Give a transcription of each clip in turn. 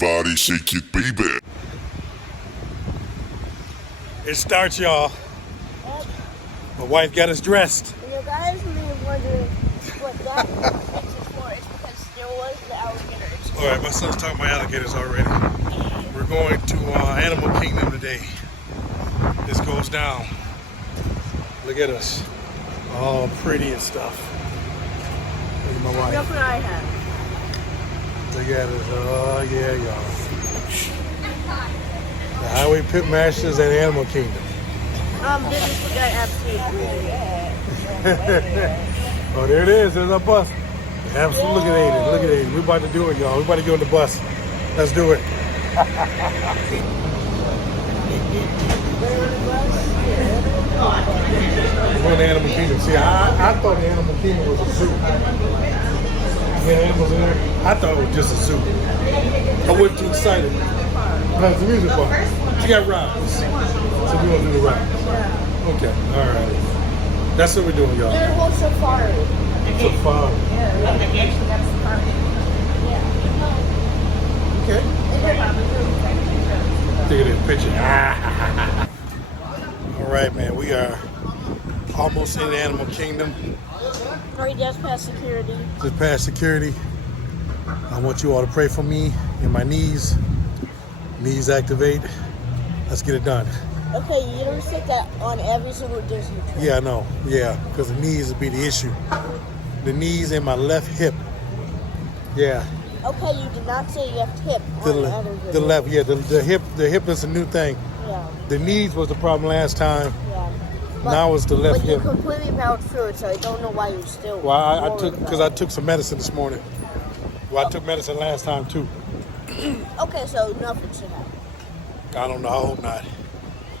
body, shake it, baby. It starts, y'all. My wife got us dressed. And you guys may be wondering what that X is for. It's because there was the alligators. All right, my son's talking about alligators already. We're going to Animal Kingdom today. This goes down. Look at us. All pretty and stuff. Look at my wife. Look what I have. Look at us. Oh, yeah, y'all. The Highway Pitmasters at Animal Kingdom. Business we got absolutely. Oh, there it is. There's our bus. Absolutely. Look at Aiden. Look at Aiden. We're about to do it, y'all. We're about to go on the bus. Let's do it. We're going to Animal Kingdom. See, I thought the Animal Kingdom was a zoo. Yeah, animals in there. I thought it was just a zoo. I wasn't too excited. That's the music part. She got rides. So we want to do the rides. Okay, all right. That's what we're doing, y'all. There's a whole safari. Safari. Okay. Take it in picture. All right, man. We are almost in the Animal Kingdom. Right, just past security. Just past security. I want you all to pray for me and my knees. Knees activate. Let's get it done. Okay, you don't say that on every single Disney trip. Yeah, I know. Yeah, because the knees would be the issue. The knees and my left hip. Yeah. Okay, you did not say left hip. The The left, yeah. The hip is a new thing. Yeah. The knees was the problem last time. Yeah. Now it's the left but hip. you completely powered through it, so I don't know why you're still. Well, I worried took about because I took some medicine this morning. Well, I took medicine last time too. Okay, so nothing should happen. I don't know. I hope not.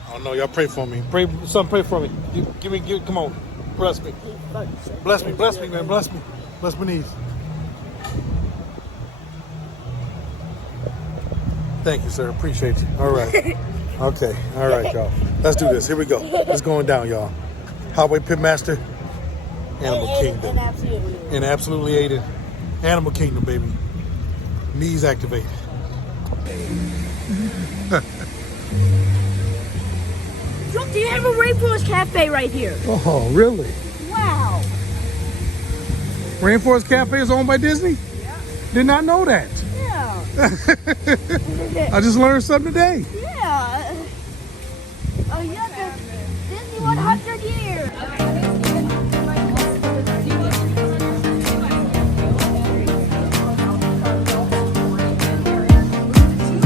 I don't know. Y'all pray for me. Pray, son. Pray for me. Come on. Bless me. Bless me, man. Bless me. Bless my knees. Thank you, sir. Appreciate you. All right. Okay. All right, y'all. Let's do this. Here we go. It's going down, y'all. Highway Pitmaster, Animal Kingdom. And absolutely. And absolutely Aiden. Animal Kingdom, baby. Knees activate. Look, they have a Rainforest Cafe right here. Oh, really? Wow. Rainforest Cafe is owned by Disney? Yeah. Did not know that. Yeah. I just learned something today. Yeah. Oh, yeah, the Disney 100 years.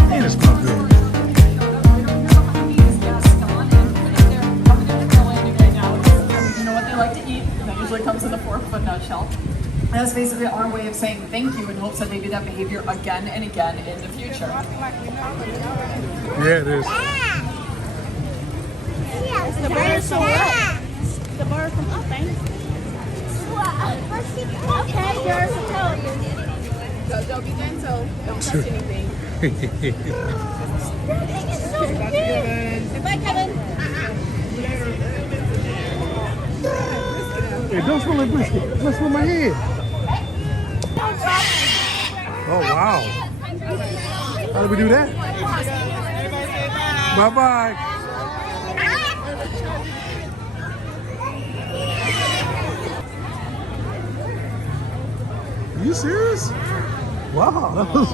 Man, it smells good. You know what they like to eat, and that usually comes in the form of a nutshell. And that's basically our way of saying thank you in hopes that they do that behavior again and again in the future. Yeah, it is. The bar is so wet. The bar from up, ain't it? Okay, there's a toe. Don't be gentle. Don't touch anything. It's so big. Goodbye, Kevin. Hey, don't smell like biscuit. Let's smell my head. Oh, wow. How do we do that? Bye-bye. Are you serious? Wow. That was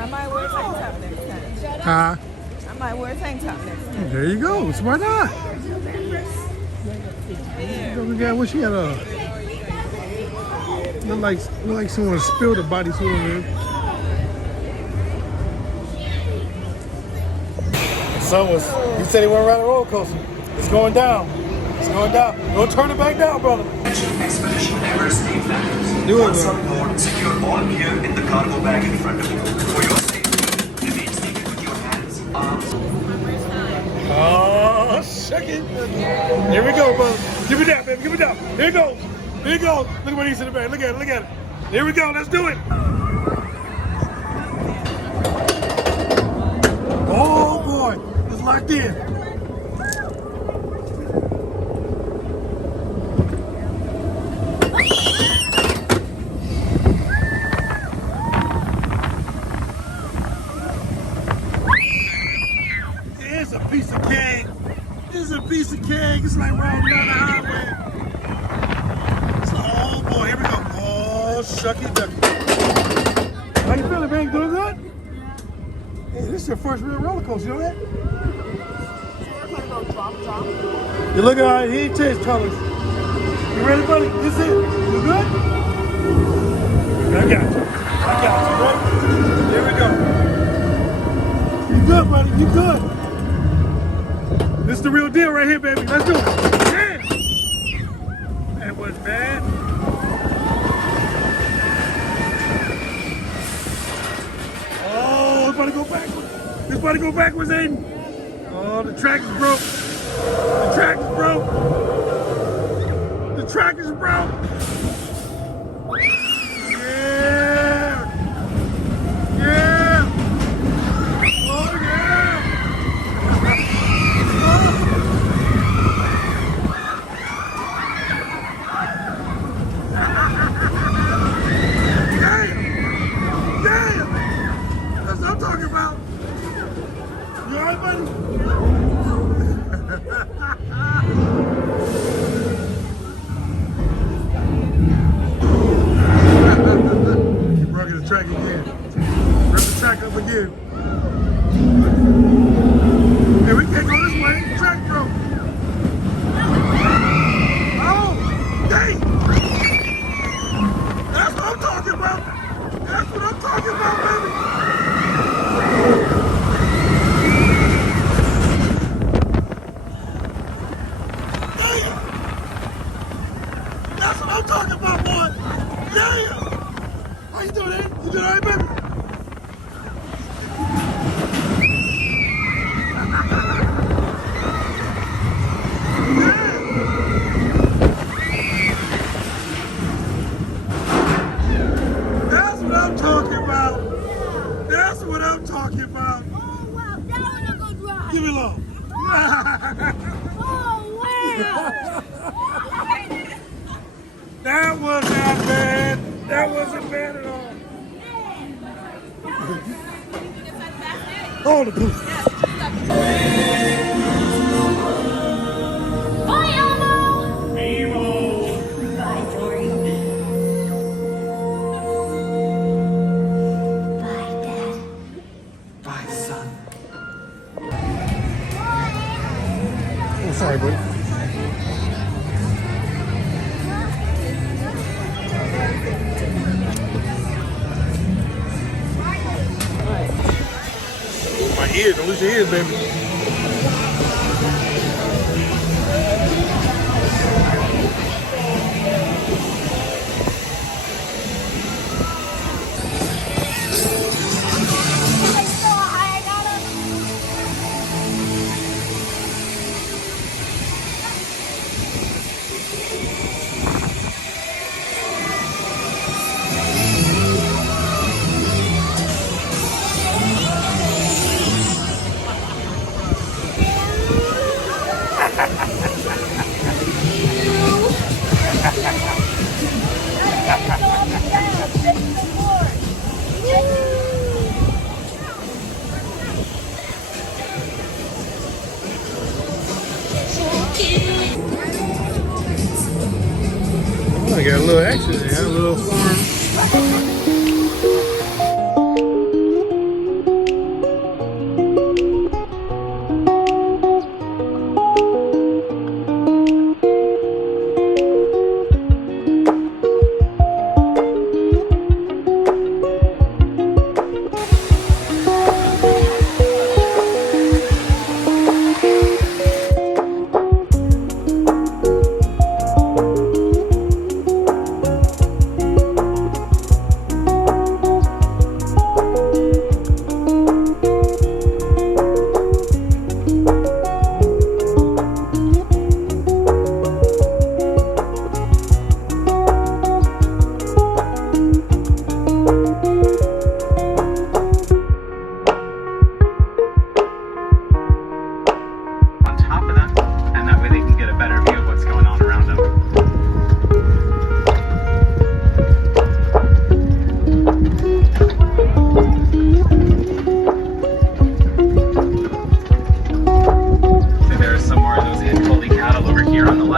I might wear tank top next time. Huh? I might wear tank top next time. There you go. Why not? We got what she had look like someone spilled a bodysuit on her. He said he went around the roller coaster. It's going down. It's going down. Don't turn it back down, brother. Expedition never stay flat. Do it, Once bro. on board, secure all gear in the cargo bag in front of you. For your safety, remain seated with your hands, arms. Oh, shuck it. Here we go, brother. Give me that, baby. Give me that. Here it goes. Here it goes. Look what he's in the bag. Look at it. Look at it. Here we go. Let's do it. Oh, boy. walked in. It's a piece of cake. It's a piece of cake. It's like rolling down the highway. It's like, oh boy, here we go. Oh, shucky ducky. How you feeling, man? You doing good? Hey, this is your first real roller coaster, you know that? You look all right. He ain't changed colors. You ready, buddy? This is it. You good? I got you. I got you, right? Here we go. You good, buddy? You good? This is the real deal right here, baby. Let's do it. Yeah. That wasn't bad. Oh, it's about to go backwards. It's about to go backwards, Aiden. Oh, the track is broke. The track is broke. The track is broke. Yeah. Yeah. Oh, yeah. Damn. Damn. That's what I'm talking about. You all right, buddy? You broke the track again. Rip the track up again. Hey, we can't go this way. The track broke. Oh, dang. That's what I'm talking about. That's what I'm talking about, baby. Damn. That's what I'm talking about, boy. Yeah. How you doing, Ed? You doing all right, baby? That's what I'm talking about. That's what I'm talking about. Oh, wow. That was a good ride. Give me a love. Oh, wow. That was not bad. That wasn't bad at all. Oh, the goose. Bye, Elmo. Bye, Tori. Bye, Dad. Bye, son. Oh, sorry, buddy. My ears, don't lose your ears, baby. I got a little action there, a little farm.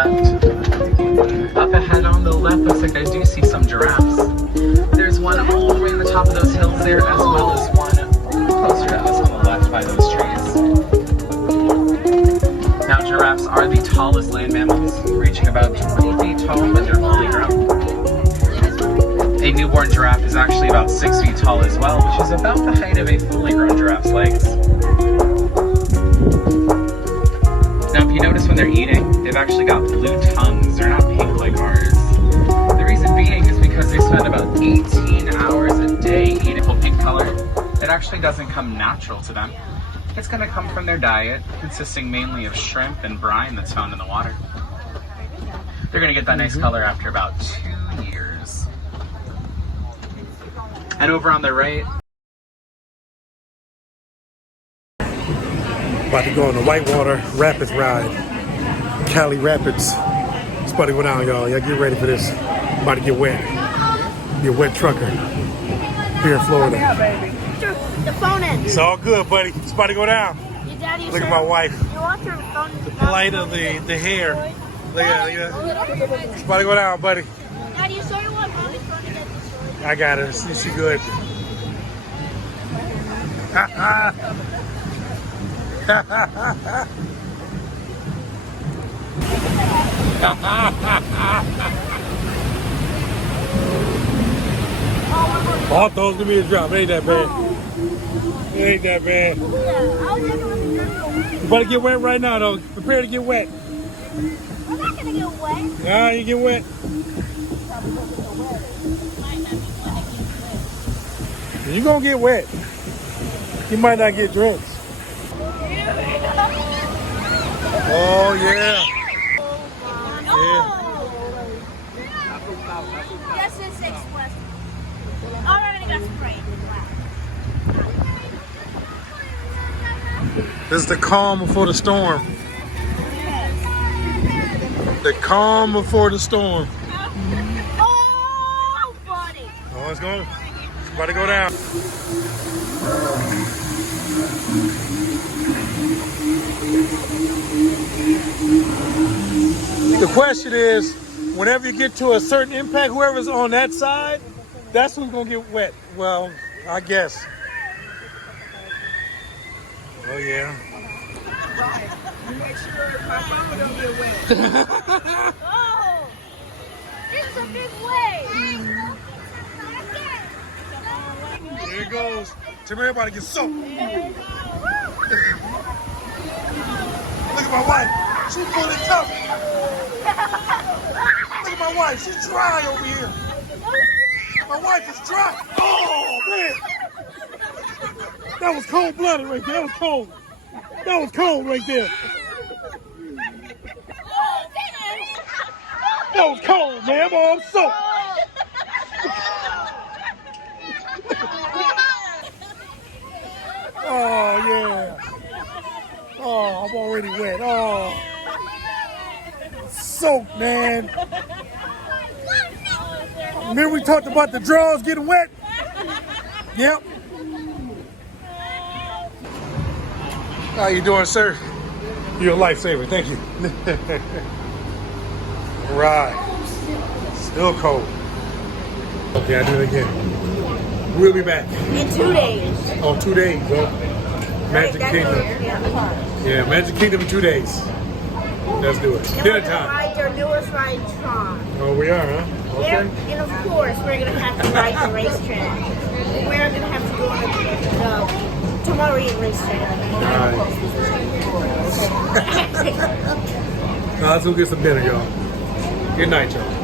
left. Up ahead on the left, looks like I do see some giraffes. There's one all the way on the top of those hills there, as well as one closer to us on the left by those trees. Now, giraffes are the tallest land mammals, reaching about 20 feet tall when they're fully grown. A newborn giraffe is actually about 6 feet tall as well, which is about the height of a fully grown giraffe's legs. Now, if you notice when they're eating, they've actually got blue tongues. They're not pink like ours. The reason being is because they spend about 18 hours a day eating a pink color. It actually doesn't come natural to them. It's going to come from their diet, consisting mainly of shrimp and brine that's found in the water. They're going to get that nice color after about 2 years. And over on the right, about to go on the Whitewater Rapids ride. Cali Rapids. It's about to go down, y'all. Y'all get ready for this. About to get wet. Be a wet trucker here in Florida. The phone ends. It's all good, buddy. It's about to go down. Your daddy, Look at my wife. You want your phone? The plight of the hair. Look at that. It's about to go down, buddy. Daddy, you sure you want mommy's phone to get this? I got it. She good. Oh, I thought it was gonna be a drop. It ain't that bad. It ain't that bad. Yeah, I was thinking it was You better get wet right now, though. Prepare to get wet. I'm not gonna get wet. Nah, you get wet. You gonna get wet. You might not get drenched. Oh yeah. Yes, it's express. Already got sprayed. This is the calm before the storm. The calm before the storm. Oh, buddy. Oh, it's about to go down. The question is, whenever you get to a certain impact, whoever's on that side, that's who's gonna get wet. Well, I guess. Oh yeah. Make sure my phone don't get wet. Oh, this is a big wave. Here it goes. Tell me everybody get soaked. Look at my wife. She's fully tough. Look at my wife. She's dry over here. My wife is dry. Oh, man. That was cold-blooded right there. That was cold. That was cold right there. That was cold, man. Oh, I'm soaked. Oh, yeah. Oh, I'm already wet. Oh. Soaked, man. Remember we talked about the drawers getting wet? Yep. How you doing, sir? You're a lifesaver. Thank you. Right. Still cold. Okay, I do it again. We'll be back. In 2 days. Oh, 2 days, huh? Magic Kingdom. Yeah, Magic Kingdom in 2 days. Let's do it. And Dinner we're gonna time. ride their newest ride, Tron. Oh, we are, huh? Okay. Yeah, and of course, we're gonna have to ride the racetrack. We're gonna have to go on the Tomorrow racetrack. All right. Let's go get some dinner, y'all. Good night, y'all.